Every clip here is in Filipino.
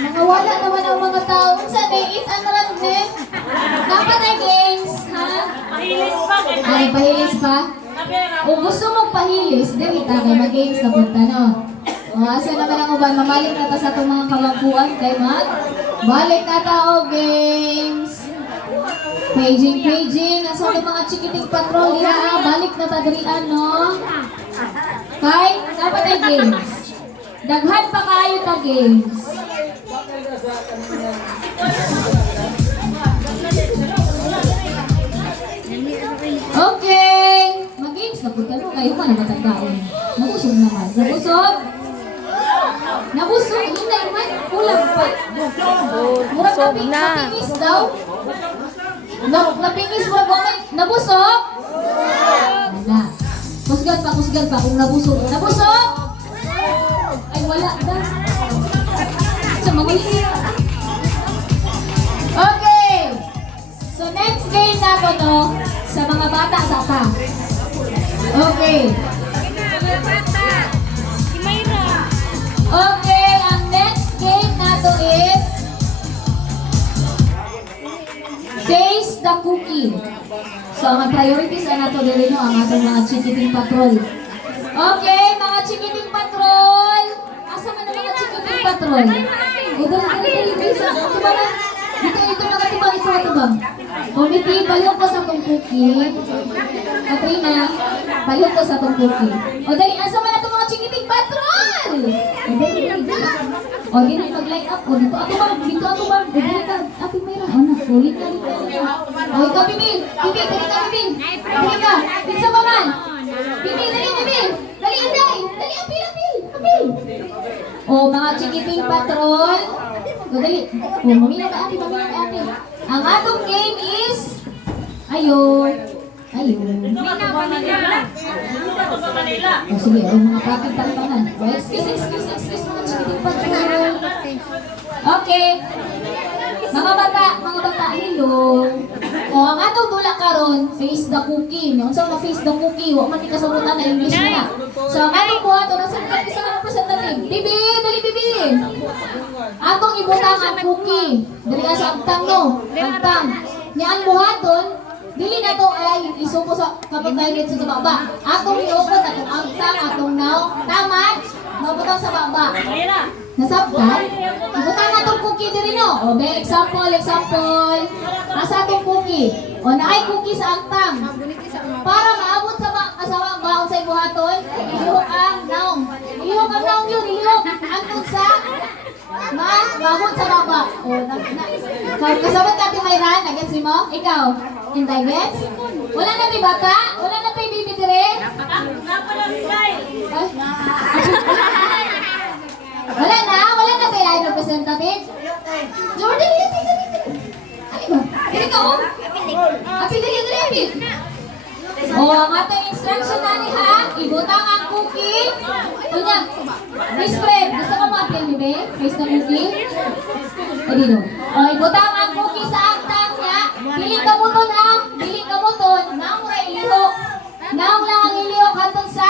Nakawala naman ang mga tao. Sa day, ano lang din? Dapat ay games, ha? Pahilis pa. Ay, pahilis pa? O gusto mong pahilis, dili tagay mag-games na punta, no? O, asa naman ang uban, mamalik na ta sa itong mga kamangkuan, kay mag balik na tao, games! Paging, asa itong mga chikiting patrol, ha? Balik na ta dirian, no? Kay, dapat ay games. Daghan pa kayo ta games. Okay! Mag-games na punta mo kayo man ang matagkaon. Nabusog naman. Nabusog? Nabusog? Hinay man. Kulang pa. Murag napingis daw. Napingis mo ba may nabusog? Wala. Kusgan pa kung nabusog. Nabusog? Ay wala ba? Sa mga okay! So next game na ko no, sa mga bata sa pa. Okay. Okay, ang next game na to is Taste the Cookie. So ang priorities na to dili no ang atong mga chikiting patrol. Okay, mga chikiting patrol. Asa man ang mga chikiting patrol? Dali sa tubang. Dito nakatubang ito. Committee, palihog ko sa tong cookie. Katrina, palihog ko sa tong cookie. O dali, asa man na itong mga chikiting patrol? O dali. O dili, mag-line up ko. Dito ako bang. O dali ka, ate Mayra. O na, ulit ka. O ikaw, Bibi. Bibi, dali ka, Bibi. Dali ka. Pizza pa man. Bibi, dali, Bibi. Dali, Anday. Dali, apil. O mga chikiting patrol. O dali. O, mamila ka ate. Ang atong game is ayun. O sige, ang mga kapit talibangan. O excuse mga chikiting patrol. Okay. Mga bata, hello. O ang atong dula karon, face the cookie. Yung sa face the cookie, wa man ikasabutan na English na. So ang atong buhaton ang sakit isa ka representative. Bibi, dali Bibi. Atong ibutang ang cookie. Dali ka sa agtang no. Agtang. Ni ang buhaton, dili na to ay isuko sa kapag dito sa baba. Atong iukot atong agtang, atong naw. Tama? Mabutang sa baba. Nasabtan? Ibutang atong cookie diri no. O be example. Asa atong cookie? O naay cookie sa agtang. Para maabot sa baon sa ibuhaton, ilihok ang naong. Ilihok ang naong yun, ilihok. Angkot sa maabot sa baba. O, kasabot ka ti Mayran, nagets mo? Ikaw, hindi gets? Wala na ti bata? Wala na ti bibi dire? Wala na ti live representative? Jordan, ano ba? Dili ka o? Apil. O, ang atong instruction na ni ha, ibutang ang cookie. Unya, Miss Fred, gusto ka ma-apil ni Be? Face the cookie? O, dito. O, ibutang ang cookie sa agtang niya. Dili ka buton. Naong ra ilihok. Naong lang ang ilihok hatong sa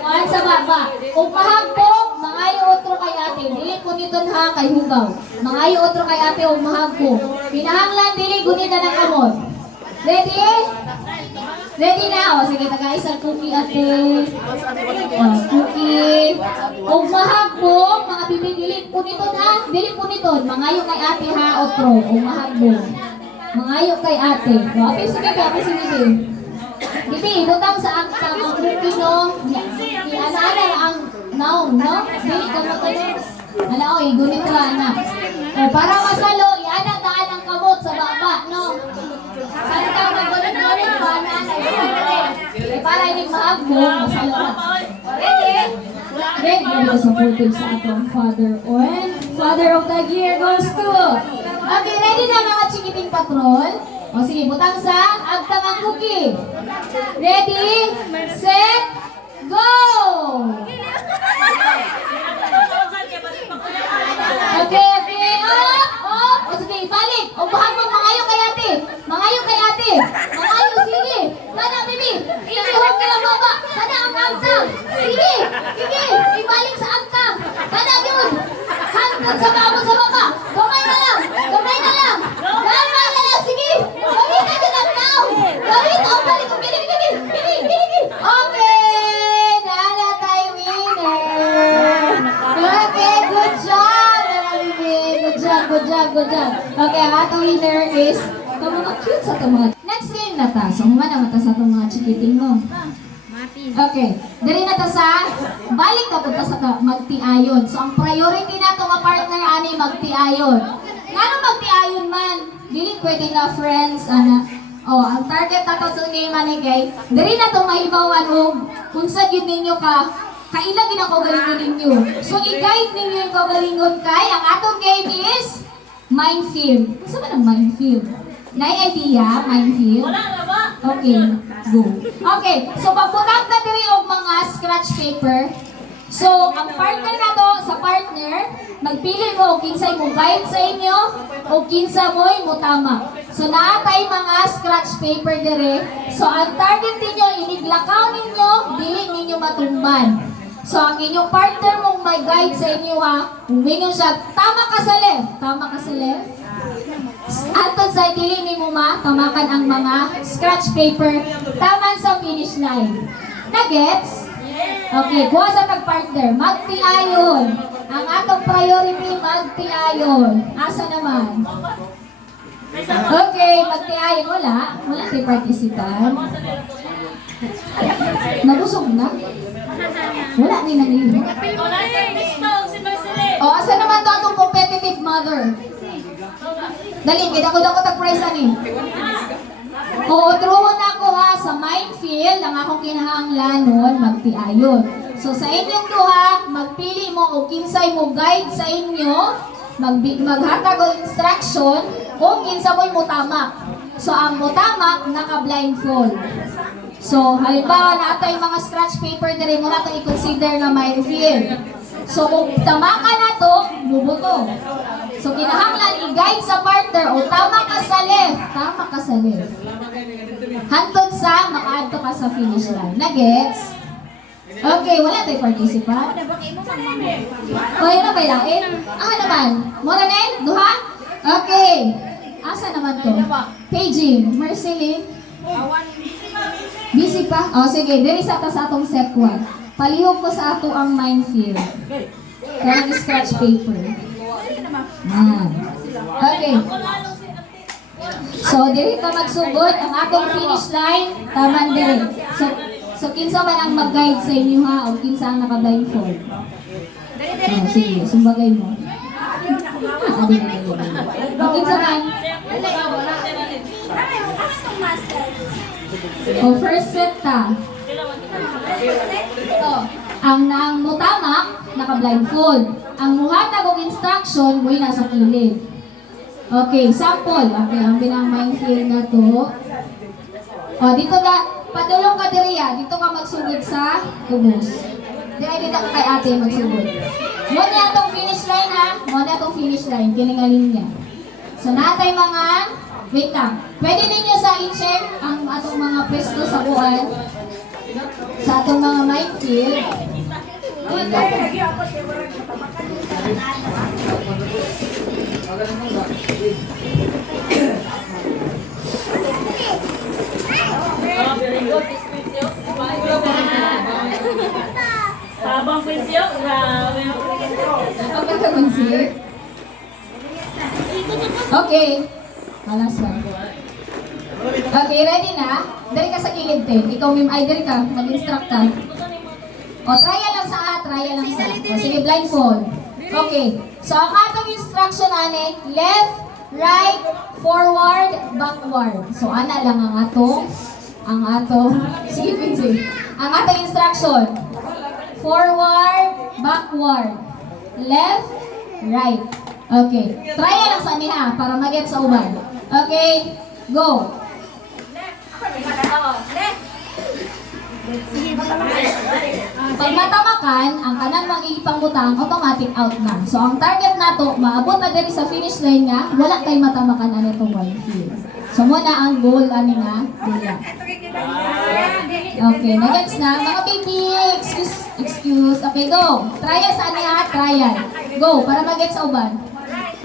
kuhaan sa baba. Kung mahagpok, mangayo otro kay ate. Dili ko nito ha kay hugaw. Mangayo otro kay ate o mahagpok. Pinahanglan, dili gunita ng kamot. Ready? Ready na? O, sige, taga-isang cookie ate. O, cookie. Kung mahagpok, mga bibi, dili puniton ha. Dili puniton. Mangayo kay ate ha, otro. Kung mahagpok. Mangayo kay ate. O, apis sige. Bibi, butang sa ang cookie, no? Ianala ang naong, no? Dili ka magkano. Ano, o, gunit ra, anak. O, para masalo, ianag daan ang kamot sa baba, no? Saan ka magulot-gulot ba na? Para hindi maagbo, masalo na. Ready? Ready na sa footage sa atong father. And father of the year goes to... Okay, ready na mga chikiting patrol? O sige, butang sa agtang ang cookie. Ready, set, go! Okay. O sige, balik. O buhat mo, mangayo kay ate. Mangayo, sige. Kana, bibi. Ilihok ka lang baba. Kana ang agtang. Sige. Ibalik sa agtang. Kana, yun. Sa baba. Gamay na lang. Gamay na lang. Gamay na lang. Sige. Gamay na lang now. Gamay na. Balik ko. Gini. Okay. Nana tayo winner. Okay. Good job. Good job. Okay. Ang atong winner is ito mga cute sa ito mga. Next game na ta. So, humana mata sa itong mga chikiting mo. Okay. Dari na ta sa balik na punta sa magtiayon. So, ang priority na ito mga partner ani magtiayon. Ngano magtiayon man? Dili pwede na friends, ana. Oh, ang target na ito sa game ani gay. Dari na ito mahibawan o kung sa yun ninyo ka kaila ginakagalingon ninyo. So, i-guide ninyo yung kagalingon kay ang atong game is minefield. Kung saan man ang minefield? Na-idea, minefield? Wala na ba? Okay, go. Okay, so pagbukat na diri og mga scratch paper. So, ang partner na to, sa partner, magpili mo o kinsay mo guide sa inyo o kinsa mo'y mo tama. So, naatay mga scratch paper dire. So, ang target ninyo, iniglakaw ninyo, dili ninyo matumban. So, ang inyong partner mong may guide sa inyo ha, umingon siya, tama ka sa left. Tama ka sa left. Atod sa dili ni mo ma, tamakan ang mga scratch paper taman sa finish line. Nagets? Okay, kuha sa tag-partner. Magtiayon. Ang atong priority, magtiayon. Asa naman? Okay, magtiayon. Wala tayo participant. Nabusog na? Wala din nangyayari. Wala sa pistol, si Marceline. O, asa naman to atong competitive mother? Dali, kita ko tag-prize ani. Oo, truhon ako ha, sa minefield, ang akong kinahanglanon, magtiayon. So sa inyong duha, magpili mo o kinsay mo guide sa inyo, maghatag o instruction, o kinsa mo'y mutamak. So ang mutamak, naka-blindfold. So halimbawa na yung mga scratch paper diri mo na itong i-consider na minefield. So kung tamakan na to, bubuto. So kinahanglan i-guide sa partner o tama ka sa left. Tama ka sa left. Hantod sa makaadto ka sa finish line. Nagets? Okay, wala tayo participant. O yun na ba ilain? Naman? Mora na yun? Duha? Okay. Asa naman to? Paging. Marceline? Busy pa? O sige, diri sa atong set 1. Palihog ko sa ato ang minefield. Karang scratch paper. Okay. So, diri ta magsugod ang atong finish line, taman diri. So kinsa man ang mag-guide sa inyo ha, o kinsa ang naka-blindfold. Sige, sumbagay mo. O kinsa man? O first set ta. Ang mutamak, naka-blindfold. Ang muhatag og instruction, mo'y nasa kilid. Okay, sample. Okay, ang binang minefield na to. O, dito na, padulong ka diri ya. Dito ka magsugod sa kubos. Dito ka kay ate magsugod. Muna itong finish line ha. Muna itong finish line. Kilingalin niya. So, natay mga, wait lang. Pwede ninyo sa i-check ang atong mga pwesto sa buwan. Sa atong mga minefield. Wait lang. Tabang pinsyo, grabe. Okay ka mansip? Okay. Alas lang. Okay, ready na? Dari ka sa kilid, te. Ikaw, ay, dari ka. Mag-instruct ka. O, trial lang sa trial lang sa. O, sige, blindfold. Okay. So, ang atong instruction, ane, left, right, forward, backward. So, ana lang ang atong, sige, Pinsi. Ang atong instruction, forward, backward, left, right. Okay. Trial lang sa niya, para mag-get sa uban. Okay, go. Pag matamakan, ang kanang mag-iipang butang, automatic out na. So, ang target nato, maabot na diri sa finish line nga, wala kay matamakan ano itong minefield. So, muna ang goal, ano nga, dila. Okay, nagets na. Mga baby, excuse. Okay, go. Trial sa niya, trial. Go, para mag-get sa uban. Okay.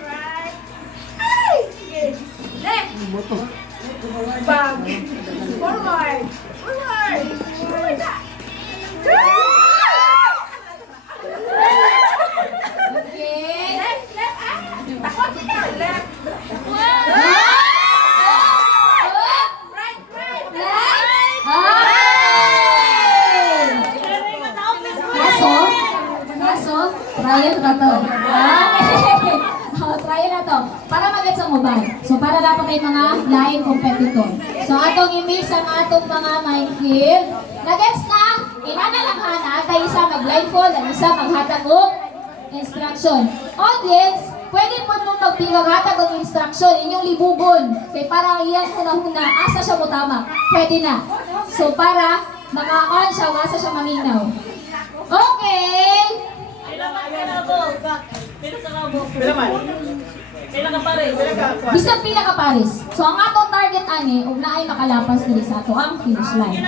Kaso, trial na to. Okay. Trial na to. Para mag-get sa mobile. So, para dapat kay mga line competitor. So, atong i-mix ang atong mga minefield. Nag-gets na, inanalanghan kay isa mag-blindfold, ang isa maghatag og instruction. Audience, pwede po nung maghatag og instruction, inyong libugon. Kay para iyan huna-huna, asa siya mo tama. Pwede na. So, para maka-on siya, asa siya maminaw. Okay! Pila ka pare. Bisag pila ka pares. So ang atong target ani ug naay makalapas diri sa ato ang finish line.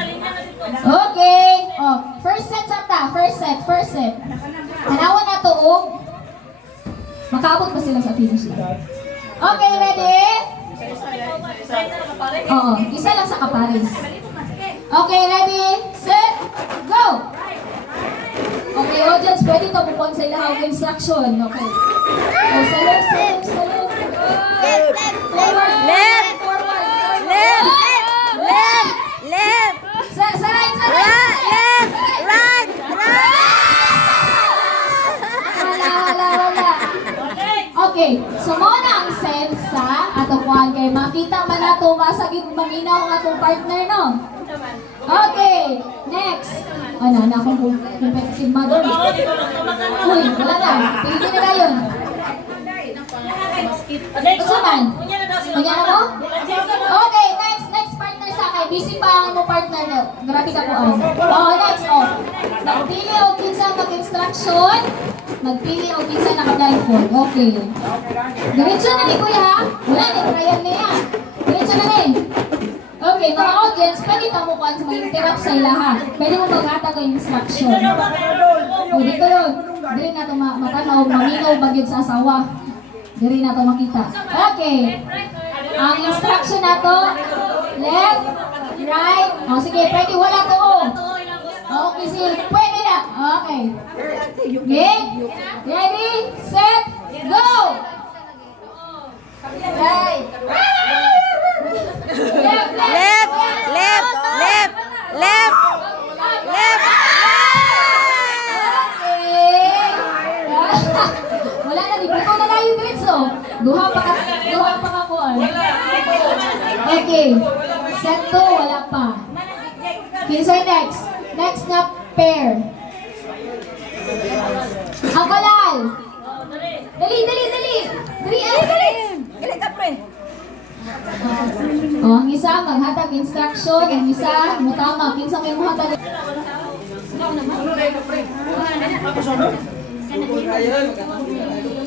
Okay. Oh, first set sa ta, first set. Tanawan na to og makaabot pa sila sa finish line. Okay, ready? Oo, isa lang sa kapares. Okay, ready? Set, go! Okay, audience, pwede to bukon sa ilang instruction. Okay. Oh, salog. Forward. Left. Forward. Left. Sa right. Right. Wala. Okay, so mo na ang sense sa ato kuan kay makita man nato masagid maminaw ang atong partner, no? Okay, next. Ano, na akong competitive mother. Uy, wala na. Pilitin na yun. Gusto man? Kunya na mo? Okay, next partner sa akin. Busy pa ang mo partner no. Grabe ka po. Oh, next. Oh. Magpili o pinsa mag-instruction. Magpili o pinsa naka-blindfold. Okay. Diretso na ni kuya ha. Wala ni, trial na yan. Diretso na ni. Okay, mga audience, pwede pa mo kuhan sa mga interrupt sa ilaha. Pwede mo maghatag ang instruction. O, dito yun. Diri na ito matanaw, maminaw bagid sa asawa. Diri na ito makita. Okay. Ang instruction na to, left, right. O, sige, pwede wala to. Okay, sige, pwede na. Okay. Okay. Ready, set, go! Right. Left. Wala na, di ko na lang yung diretso. Duha pa ka kuan. Okay. Set 2, wala pa. Kinsay next? Next na pair. Ang kalal. Dali. Oh, ang isa maghatag instruction, ang isa mutama. Kinsa may muhatag.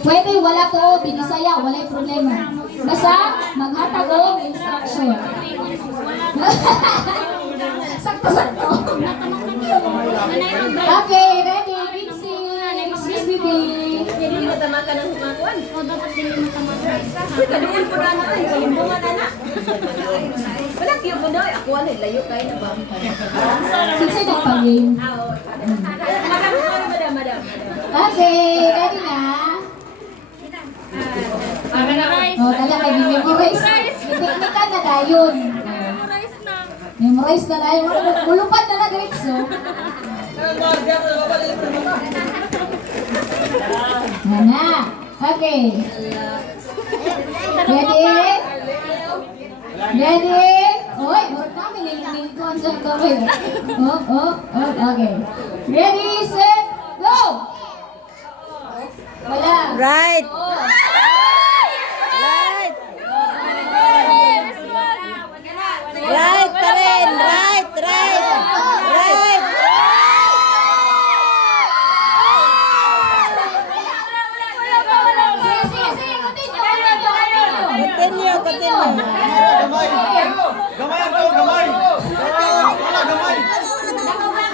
Pwede wala to, binisaya, walay problema. Basta maghatag og instruction. Sakto. Okay, ready, Pixie. Excuse me, babe. Hindi matama ka ng humakuan. O, dapat hindi matama ka. Kaduin po na natin. Kalimbungan na na. Wala kayo po na. Ako ano, layo kayo na ba? Kinsay nagpag-game. Madam. Okay, ready na? Oh, dala kay memorize. Teknika na dayon. Memorize na dayon. Mulupad na na diretso. Mana? Okay. Ready? Oy, murag kami nilingkuhan sa kaway. Okay. Ready, set, go! Wala. Right. Oh. Right pa rin. Right. Sige, continue. Continue. Gamay ang gamay. Wala gamay.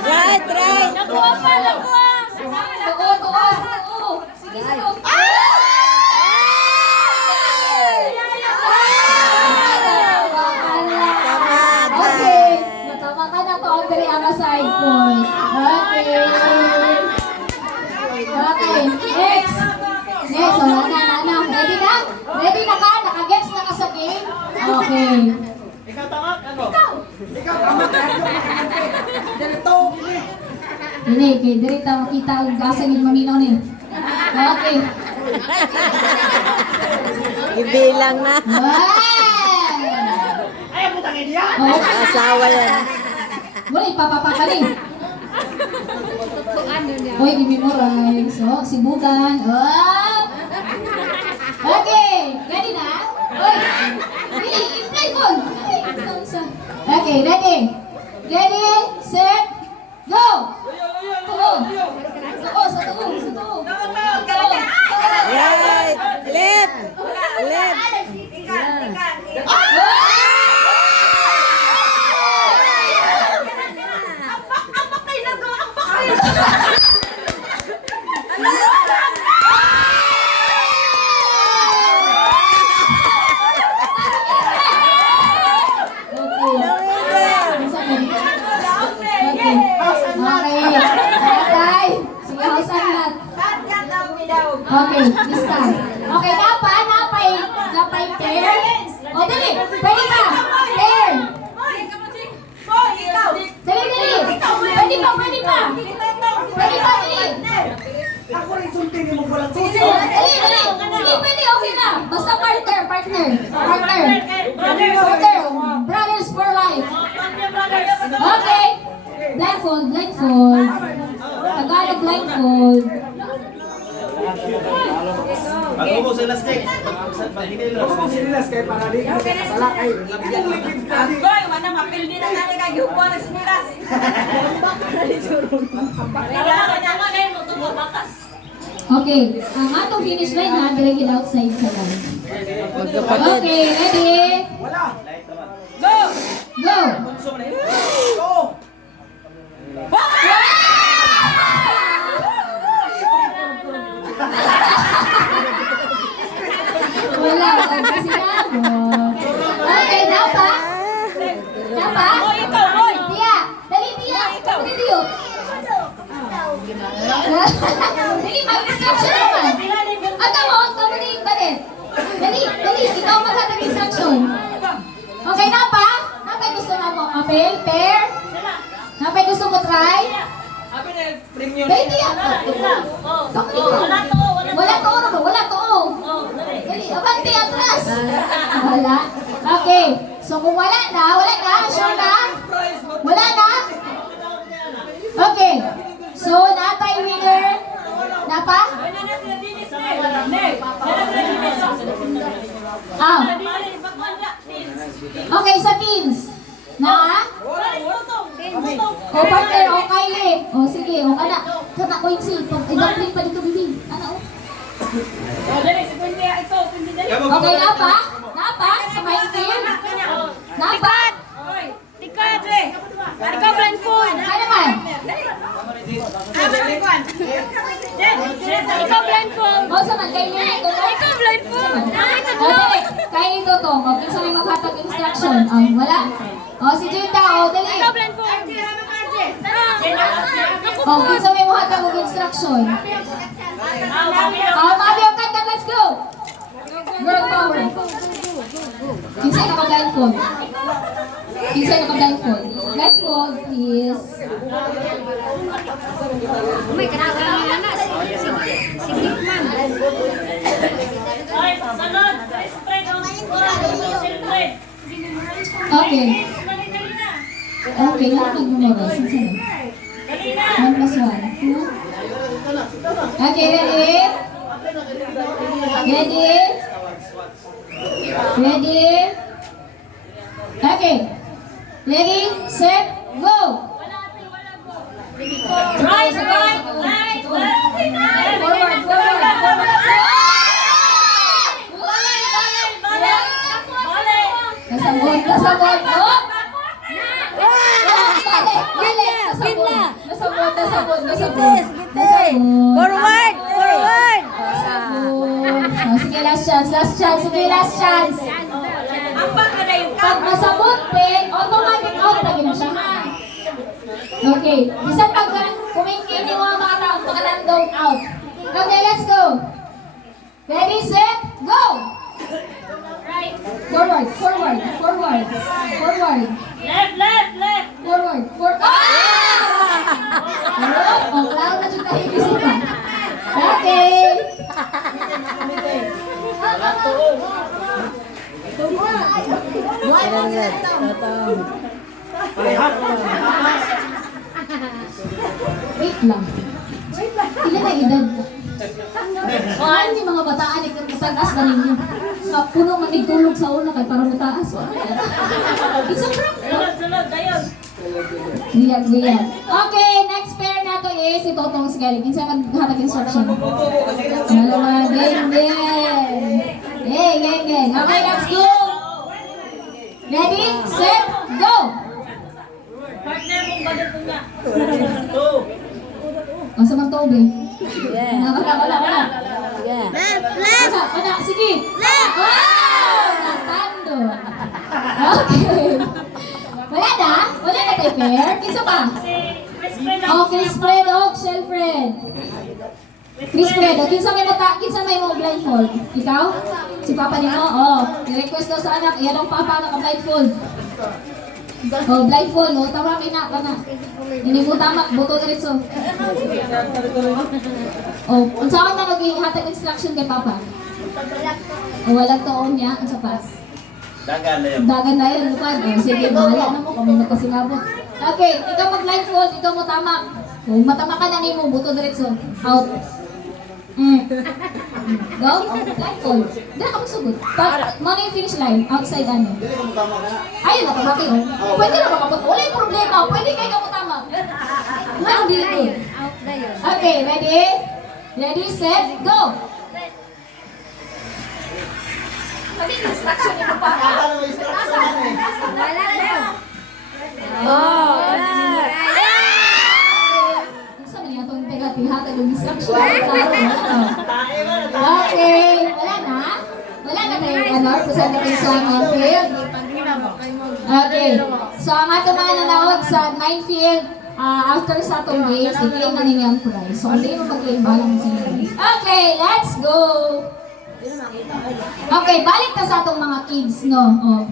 Right. Tuo. Sige. Okay, next. Next, wala na. Ready na? Ready na ka? Nakagets na ka sa game? Okay. Ikaw tangak, ano? Ikaw tangak. Ganito. Dili, kay dirita makita ang gasa ni Maminaw ni. Okay. Ibilang na. Wow! Ayaw mo tangin niya. Oh, Asawa yan. mula ipapapakaling. Hoy, i-memorize. So, sibugan. Oh! Okay, ready na? Hoy, Billy, i-play ko. Okay, ready? Ready, set, go! Tuo. Tuo, sa tuo, sa tuo. Right. Left. Left. Okay, this time. Okay, napay pair. O, dali, pwede ka. Pair. Dali. Pwede pa. Dali. Ako rin sultin mo walang susi. Dali. Sige, pwede, okay na. Basta partner. Brothers for life. Okay. Blindfold. Tagalog blindfold. Ako mo sila steak. Ako mo sila steak para di ka kasala kay. Goy, mana mapil din na natin kay Yupo na sinilas. Okay, ang atong finish line na direct outside sa line. Magkapatid. Okay, ready? Wala. Go! Go! Go. Wala kasi ako. Okay, napa? Oh, ikaw, Goy! Tia! Dali, Tia! Dali, Tia! Dali, mag-instruction naman. Ang mo din balit. Dali, ikaw maghatag instruction. Okay, napa? Napay gusto na mo? Apel, pair? Napay gusto mo try? Dali, Tia! Wala to. Dali, abante, atras. Wala. Okay. So kung wala na, sure na? Wala na? Okay. So, natay winner. Napa? Ah. Okay, sa teams. Na? O partner, o Kylie. O sige, o kana. Kana ko yung silpong. I-doubling pa dito, bibi. Ano? Okay, napa? Sa my team? Napa? Ikaw blindfold! Ano naman? Ikaw blindfold! O, sa man, Kylie. Ikaw blindfold! O, dali. Kylie to to. O, kinsa may maghatag instruction. O, wala. O, si Jinda. O, dali. Ikaw blindfold! O, kinsa may maghatag instruction. O, Mabio, kanta, let's go. Girl power. Kinsa naka-blindfold? Blindfold is... May kanagalan na na. Sige, man. Okay. Okay, lang mag-memorize. Sige. 1 plus 1. Okay, ready? Okay. Ready, set, go! Right, left. Forward. Nasabot. Oh! Nasabot. Forward. Oh, sige, last chance. Ang baka na yung Pag nasabot, automatic out lagi na siya, ha? Okay. Bisan pag kumingin yung mga tao, makalandong out. Okay, let's go. Ready, set, go. Right. Forward, forward, forward, forward, Left, left, left. forward, forward. Ah! Oh, klaro na dyan tayo isip pa. Okay. Ilang red? Tatang. Wait lang. Ilan na edad? Ano yung mga bataan ay katagas na ninyo? Puno man nagtulog sa una kay para mataas. It's a prank. Sunod, sunod. Ayun. Biyan, biyan. Okay, next pair na to is si Totong Skelly. Kinsa maghatag instruction. Dalawa, gang, gang. Gang, gang, gang. Okay, let's go. Ready, set, go. Partner mong badal ko nga. Masa man to, be? Yeah. Wala. Yeah. Wala, sige. Wow! Natando. Okay. Wala na? Wala na tayo pair? Kinsa pa? Si Chris Fred Oh, Chris Fred, oh, Shell Fred. Chris Fred, oh, kinsa may mo blindfold? Ikaw? Si Papa niyo? Oh, i-request daw sa anak, yan ang Papa naka-blindfold. Oh, blindfold, oh, tama kina, kana. Hindi mo tamak, buto diretso. Oh, unsa ka na mag-hatag instruction kay Papa? Oh, walang toon niya, unsa pa? Dagan na yan. Dagan na yun, lupad. Oh, sige, bahala na mo kami nagkasinabot. Okay, ikaw mag-blindfold, ikaw mo tamak. Kung matama ka na nimo, buto diretso. Out. Go? Blindfold. Dala ka magsugod. Mo na yung finish line, outside ano. Ayun na, pamaki oh. Pwede na makapot. Wala yung problema. Pwede kayo ka mo tamak. Ano, dili ko. Okay, ready? Ready, set, go! Sabi instruction niyo pa. Oh! Saan niya itong taga-tihata yung instruction? Okay, wala na? Wala na tayo ano? Pusan natin sa minefield. Okay, so ang ato mga nanood sa minefield, after sa itong games, i-claim na ninyo ang prize. So, hindi mo mag-claim balang sa inyo. Okay, let's go! Okay, balik na sa itong mga kids, no? Oh.